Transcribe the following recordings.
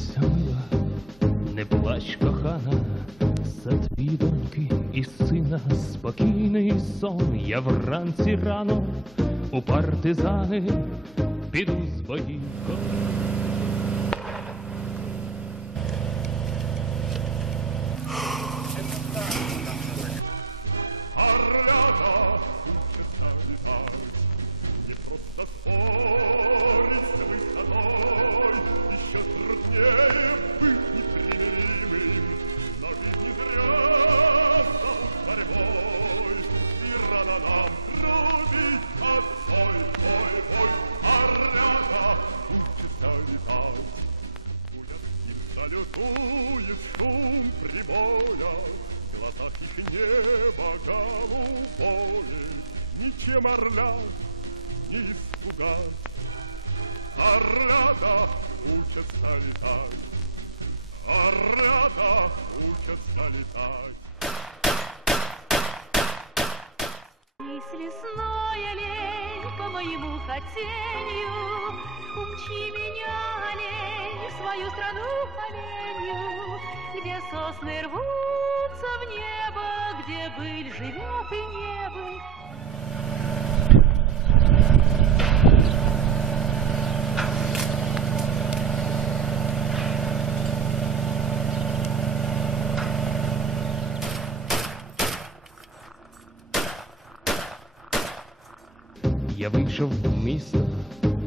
Тримайся, мила, не плач, кохана, за твій доньки і сина спокійний сон. Я вранці рано у партизани піду з боїв. Орлята Не просто спорить салютует шум прибоя, В глазах их небо голубое, Ничем орлят не испугать. Орлята учатся летать, Орлята учатся летать. Вись лесная лень по моему хотению, Умчи меня, олень, в свою страну оленью, Где сосны рвутся в небо, где быль живет и не быль. Я вийшов в місто,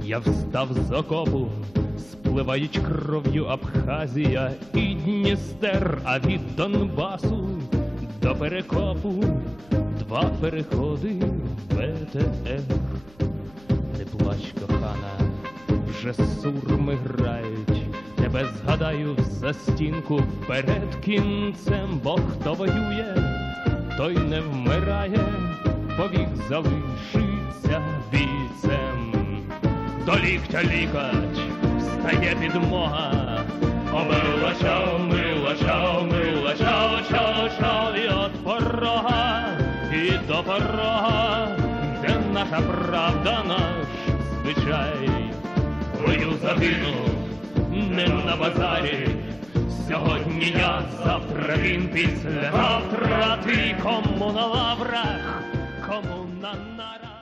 я встав з окопу, спливають кров'ю Абхазія і Дністер, а від Донбасу до перекопу два переходи ВТР. Не плач, кохана, вже сурми грають, тебе згадаю за стінку перед кінцем, бо хто воює, той не вмирає, повік залишиться бійцем. До ліктя лікать, стає підмога, Омилача, милача, милача, ча, ча, і от порога, і до порога, де наша правда, наш звичай. Бою загинув не на базарі. Сьогодні я, завтра він, післязавтра ти кому на лаврах, кому на нарах.